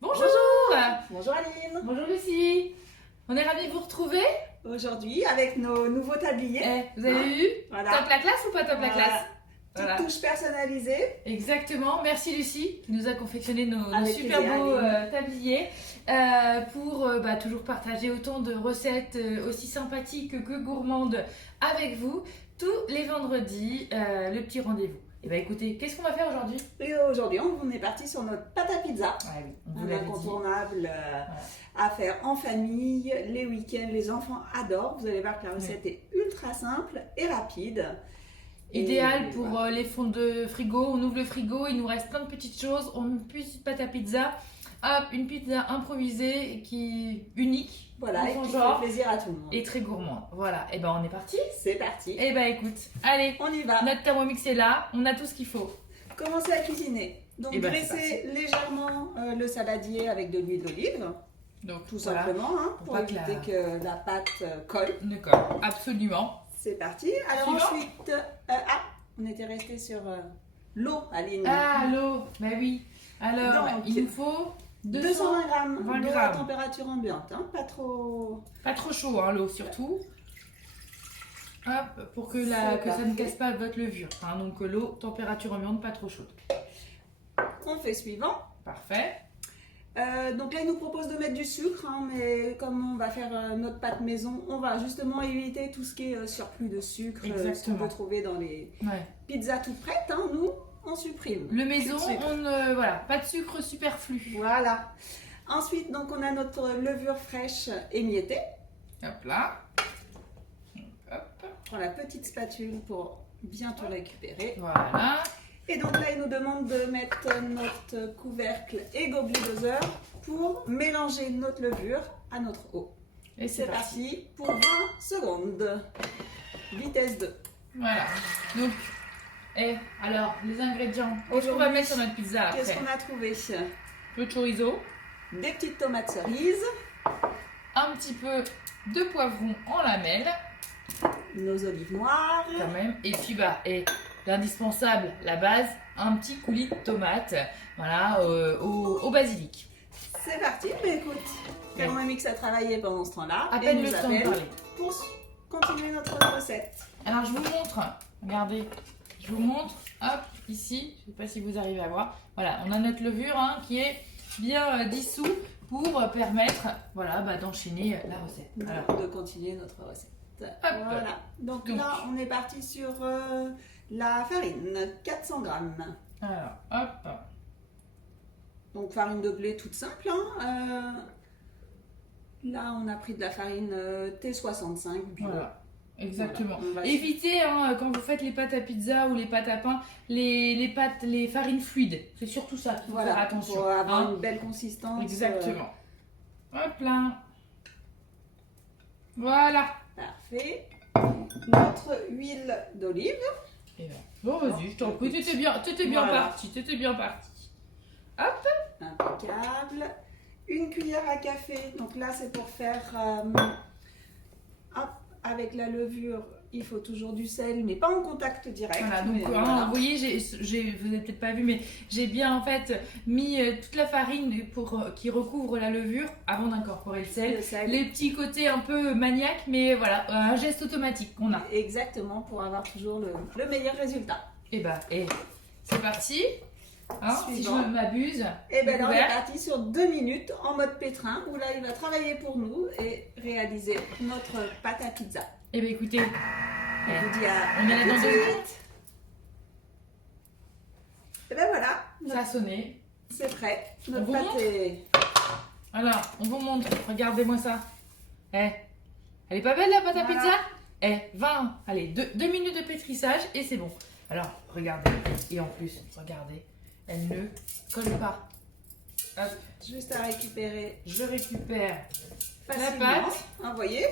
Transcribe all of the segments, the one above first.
Bonjour. Bonjour Aline. Bonjour Lucie. On est ravis de vous retrouver. Aujourd'hui avec nos nouveaux tabliers. Vous avez vu Voilà. Top la classe ou pas top la classe? Toute Voilà. touche personnalisée. Exactement. Merci Lucie qui nous a confectionné nos Avec super plaisir, beaux Aline. tabliers pour toujours partager autant de recettes aussi sympathiques que gourmandes avec vous tous les vendredis. Le petit rendez-vous. Et écoutez, qu'est-ce qu'on va faire aujourd'hui? Et aujourd'hui, on est parti sur notre pâte à pizza. Ah oui, on vous Un l'avait dit. incontournable à faire en famille, les week-ends. Les enfants adorent. Vous allez voir que la recette est ultra simple et rapide. Idéal Et pour voilà. les fonds de frigo. On ouvre le frigo, il nous reste plein de petites choses. On met plus de pâte à pizza. Hop, une pizza improvisée qui est unique. Voilà, dans et son qui genre fait plaisir à tout le monde. et très gourmande. Voilà, et on est parti. C'est parti. Et écoute, allez, On y va. notre thermomix est là, on a tout ce qu'il faut. Commencez à cuisiner. Donc C'est dressez légèrement le saladier avec de l'huile d'olive. Donc Tout voilà, simplement, hein, Pour pour pas que éviter que la pâte colle. ne colle. Absolument. C'est parti. Alors Suivant. ensuite, on était resté sur l'eau, Aline. Ah, l'eau, bah oui. Alors, Donc, il nous faut 220 grammes 20 d'eau à grammes. température ambiante, hein, pas trop. Pas trop chaud, hein, l'eau surtout. Hop, pour que, C'est que ça ne parfait. casse pas votre levure. Hein, donc l'eau, température ambiante, pas trop chaude. On fait suivant. Parfait. Donc là, il nous propose de mettre du sucre, hein, mais comme on va faire notre pâte maison, on va justement éviter tout ce qui est surplus de sucre, ce qu'on Exactement. peut trouver dans les Ouais. pizzas toutes prêtes. Hein, nous, on supprime. Le maison, Plus de sucre. on ne, voilà, pas de sucre superflu. Voilà. Ensuite, donc, on a notre levure fraîche émiettée. Hop là. Hop. On prend la petite spatule pour bien tout récupérer. Voilà. Et donc là, il nous demande de mettre notre couvercle et gobelet doseur pour mélanger notre levure à notre eau. Et C'est parti pour 20 secondes. Vitesse 2. Voilà. Donc, alors, les ingrédients. Qu'est-ce qu'on va Aujourd'hui, mettre sur notre pizza Qu'est-ce après? qu'on a trouvé? Le chorizo, Des petites tomates cerises, un petit peu de poivron en lamelles, nos olives noires, quand même. Et puis, l'indispensable, la base, un petit coulis de tomate, voilà, au basilic. c'est parti. Mais écoute, Thermomix a travaillé pendant ce temps-là. À et peine nous le temps de appelle parler. pour continuer notre recette. Alors, je vous montre, regardez, je vous montre, hop, ici, je ne sais pas si vous arrivez à voir, voilà, on a notre levure hein, qui est bien dissous pour permettre, voilà, d'enchaîner la recette. Alors, De continuer notre recette. Voilà. Donc là, on est parti sur la farine, 400 grammes. hop, Donc farine de blé toute simple. Hein. Là, on a pris de la farine T65 bio. voilà, exactement. Voilà, on va- Évitez, hein, quand vous faites les pâtes à pizza ou les pâtes à pain, les farines fluides. C'est surtout ça qu'il faut Voilà, faire attention. pour avoir hein. une belle consistance. Exactement. Hop là. Voilà. Parfait. Notre huile d'olive. Bon, vas-y, je t'en prie. T'étais bien Voilà. parti. T'étais bien parti. Impeccable. Une cuillère à café. Donc là, c'est pour faire hop, avec la levure. Il faut toujours du sel, mais pas en contact direct. Voilà, donc mais vous voyez, vous n'avez peut-être pas vu, mais j'ai bien en fait mis toute la farine qui recouvre la levure avant d'incorporer le sel. Le sel. Les petits côtés un peu maniaques, mais voilà, un geste automatique qu'on a. Exactement, pour avoir toujours le meilleur résultat. Et c'est parti. Hein, si je Suivant. ne m'abuse. Et bien là, on est Ouvert. parti sur 2 minutes en mode pétrin, où là, il va travailler pour nous et réaliser notre pâte à pizza. Eh bien écoutez, On vous dit à on est là tout dans de 2 suite. minutes. Et ben voilà, Ça a sonné. c'est prêt. On Notre vous pâte montre est... Alors, on vous montre. Regardez-moi ça. Elle est pas belle la pâte à Voilà. pizza 20, allez, 2 minutes de pétrissage et c'est bon. Alors, regardez. Et en plus, regardez, elle ne colle pas. Hop, Juste à récupérer je récupère facilement. pâte. Hein, vous voyez?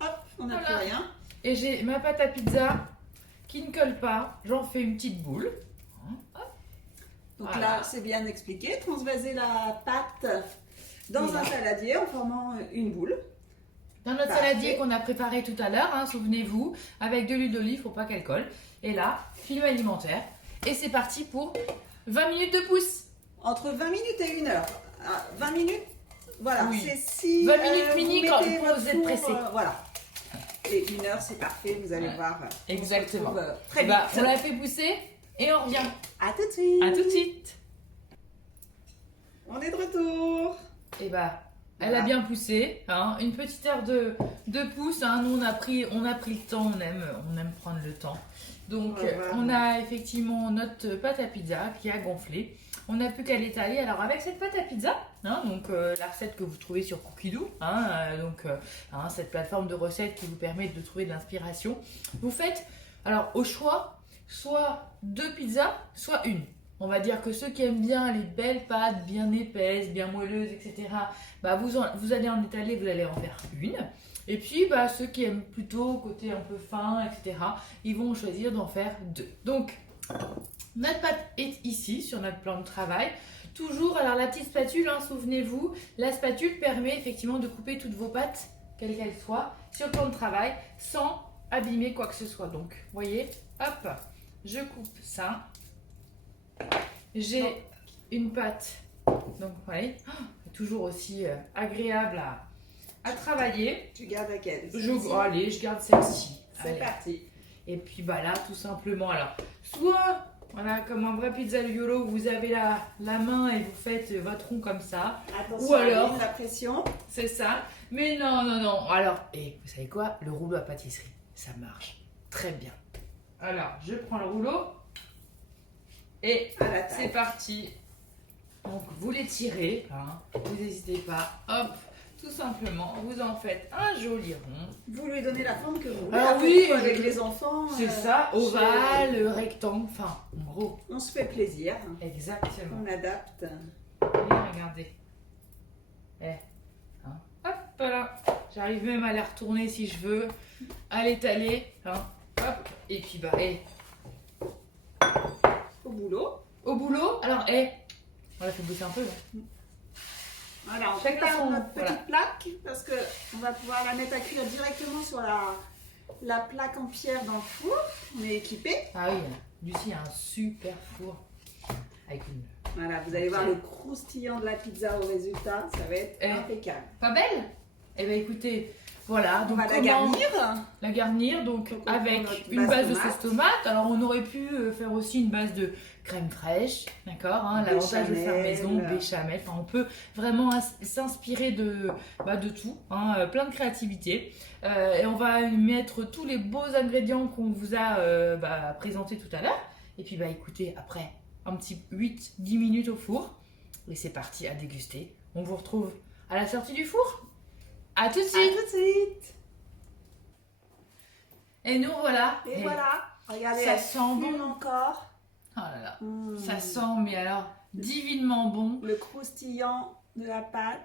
Hop, on n'a Voilà. plus rien. et j'ai ma pâte à pizza qui ne colle pas. J'en fais une petite boule. Donc Voilà. là, c'est bien expliqué. Transvaser la pâte dans Voilà. un saladier en formant une boule. Dans notre Parfait. saladier qu'on a préparé tout à l'heure, hein, souvenez-vous, avec de l'huile d'olive, faut pas qu'elle colle. Et là, film alimentaire. Et c'est parti pour 20 minutes de pouce. Entre 20 minutes et 1 heure. 20 minutes, voilà, Oui. c'est si 20 minutes vous mini quand mettez vous votre êtes four, pressé. voilà. Et 1 heure, c'est parfait, vous allez Ouais. voir. On se Exactement. retrouve, très Bah, vite. on la fait pousser et on revient. À tout de suite. À tout de suite. On est de retour. Et bah, elle a bien poussé, hein, une petite heure de pouce. Hein. Nous, on a pris le temps, on aime prendre le temps. Donc, Voilà. on a effectivement notre pâte à pizza qui a gonflé. On n'a plus qu'à l'étaler. Alors, avec cette pâte à pizza, hein, donc la recette que vous trouvez sur Cookidoo, hein, cette plateforme de recettes qui vous permet de trouver de l'inspiration, vous faites, alors au choix, soit 2 pizzas, soit une. On va dire que ceux qui aiment bien les belles pâtes, bien épaisses, bien moelleuses, etc., bah vous allez en étaler, vous allez en faire une. Et puis, bah, ceux qui aiment plutôt côté un peu fin, etc., ils vont choisir d'en faire 2. Donc, notre pâte est ici, sur notre plan de travail. Toujours, alors la petite spatule, hein, souvenez-vous, la spatule permet effectivement de couper toutes vos pâtes, quelles qu'elles soient, sur le plan de travail, sans abîmer quoi que ce soit. Donc, vous voyez, hop, je coupe ça. J'ai une pâte, donc vous voyez, toujours aussi agréable à travailler. Tu gardes laquelle? Allez, je garde celle-ci. C'est Allez. parti. Et puis bah là, tout simplement, alors, soit, voilà, comme un vrai pizzaïolo, vous avez la main et vous faites votre rond comme ça. Attention, Ou alors- Aline, la pression. C'est ça. Mais non, non, non. Alors, et vous savez quoi? Le rouleau à pâtisserie, ça marche très bien. Alors, je prends le rouleau et À la taille. c'est parti. Donc, vous les tirez, hein, vous n'hésitez pas. Hop, tout simplement, vous en faites un joli rond. Vous lui donnez la forme que vous voulez. Ah Après, oui, vous, avec je- les enfants. C'est ça, chez- ovale, rectangle, enfin, en gros. On se fait plaisir. Exactement. On adapte. Allez, regardez. Hein. Hop là. J'arrive même à les retourner si je veux, à l'étaler. Hein. Hop. Et puis bah, Au boulot. au boulot. Alors, on la fait bosser un peu. Là. Voilà, on Chacun prépare son- notre petite voilà. plaque parce que on va pouvoir la mettre à cuire directement sur la plaque en pierre dans le four. On est équipé. Ah oui, Lucie a un super four avec une. Voilà, vous allez voir le croustillant de la pizza au résultat. Ça va être impeccable. Pas belle? Eh bien, écoutez, voilà. On Donc va la comment- garnir. La garnir donc Donc, on prend avec notre une base de tomate. sauce tomate. Alors on aurait pu faire aussi une base de crème fraîche, d'accord, hein, l'avantage de faire Béchamel. maison, béchamel. Enfin, on peut vraiment s'inspirer de tout, hein, plein de créativité. Et on va mettre tous les beaux ingrédients qu'on vous a présentés tout à l'heure. Et puis bah écoutez, après un petit 8-10 minutes au four. Et c'est parti à déguster. On vous retrouve à la sortie du four. À tout de À suite. tout de suite. Et nous voilà. Et voilà. Regardez, ça elle sent fume bon. encore. Oh là là. Mmh. Ça sent, mais alors, divinement bon. Le croustillant de la pâte.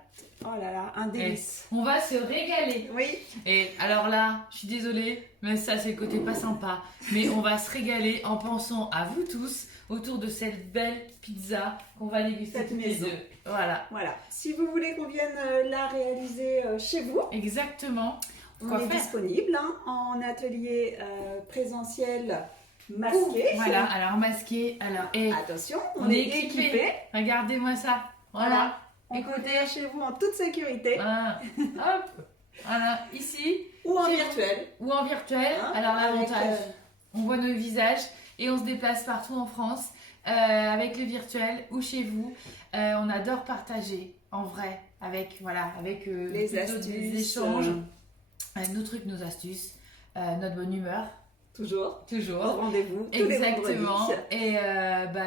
Oh là là, un délice. On va se régaler. Oui. Et alors là, je suis désolée, mais ça c'est le côté pas sympa. Mais on va se régaler en pensant à vous tous autour de cette belle pizza qu'on va déguster Cette toutes les maison. deux. Voilà. Voilà. Si vous voulez qu'on vienne la réaliser chez vous, Exactement. on Quoi est faire disponible hein, en atelier présentiel masqué. Voilà, alors masqué. Alors, Attention, on est équipé. Regardez-moi ça. Voilà. On peut Écoutez. venir chez vous en toute sécurité Voilà. Hop. Voilà, ici. ou en Chez vous. virtuel. Ou en virtuel. Hein, Alors avec, l'avantage, on voit nos visages et on se déplace partout en France avec le virtuel ou chez vous. On adore partager en vrai avec les plutôt astuces, des échanges, nos trucs, nos astuces, notre bonne humeur, toujours. Au toujours. rendez-vous tous les Exactement. vendredis. Et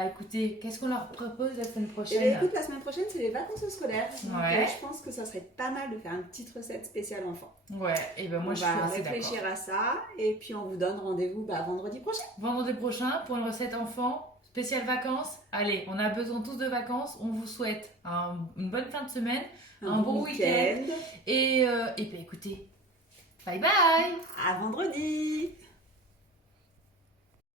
écoutez, qu'est-ce qu'on leur propose la semaine Et prochaine? bien, écoute, la semaine prochaine, c'est les vacances scolaires. Donc, Ouais. je pense que ça serait pas mal de faire une petite recette spéciale enfant. Ouais, et ben moi on je suis va assez d'accord. réfléchir à ça et puis on vous donne rendez-vous vendredi prochain. Vendredi prochain pour une recette enfant, spéciale vacances. Allez, on a besoin tous de vacances. On vous souhaite une bonne fin de semaine Un bon week-end. Et puis écoutez, bye bye! À vendredi.